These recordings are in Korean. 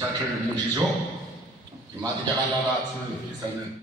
샤트를 모시죠. 마디자가 나라스 기사는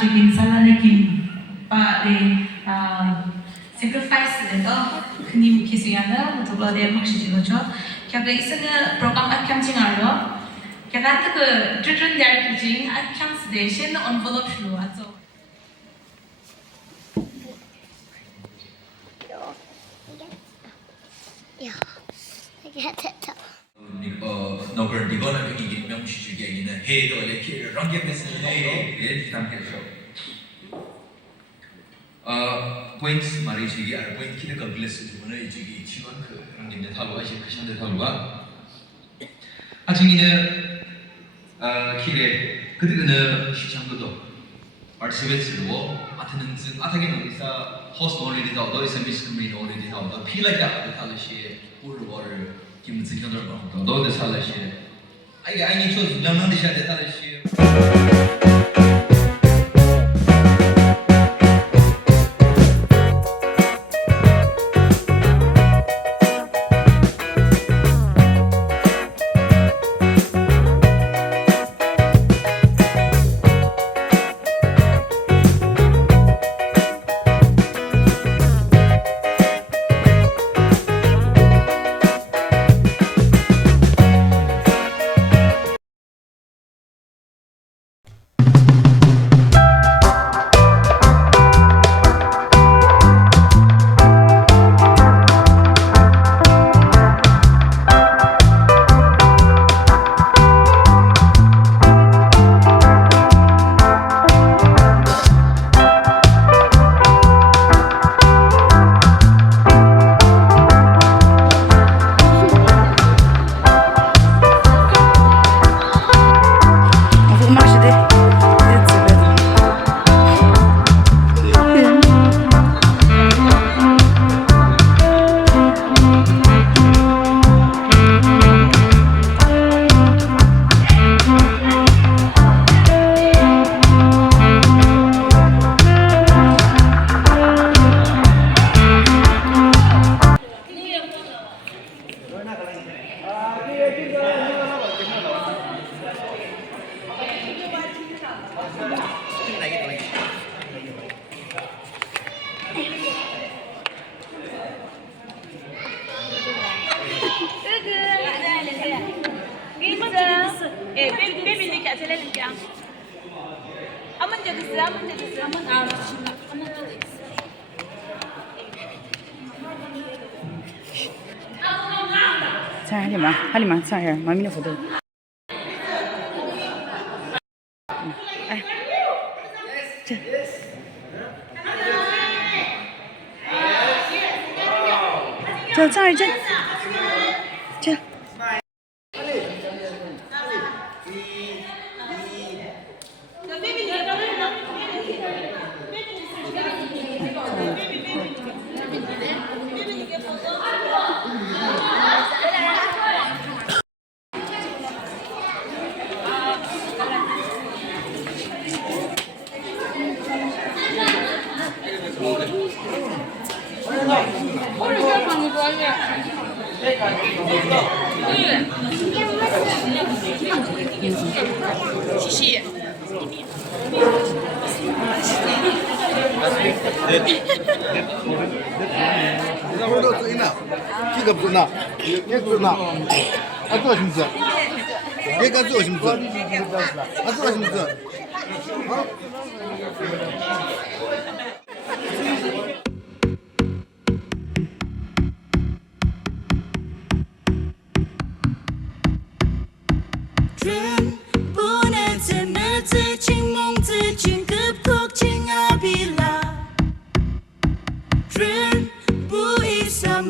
Jadi salah lagi pak de sacrifice itu kini kisahnya untuk lo dia maksud juga jo. Kita istilahnya program akan cengarlo. Kita tu ke jujur dia kerja akan sedih, na envelope dulu aja. Ya, saya tak. 너걸 이거는 여기 임명시주기 얘기는 해도 이렇게 런게베스는 해 이렇게 담겨서 포인트 말이 저기 알 포인트 키드가 글래스 부분을 저기 지원 그 형님들 탈로가 이제 그신들 탈로가 아직이는 키레 그들은 시청도도 participants 아트는 아타게는 의사 호스트 올리디 다도 이제 미스크민 올리디 다도 필라가 다탈시 올로를 김진 현들 뭐 너도 살라시 아이게 아니 저 남는 데셔야 다탈시 자, 하리만, 자, 마미네 포도. 자, 이제. 자. Dream, bu isa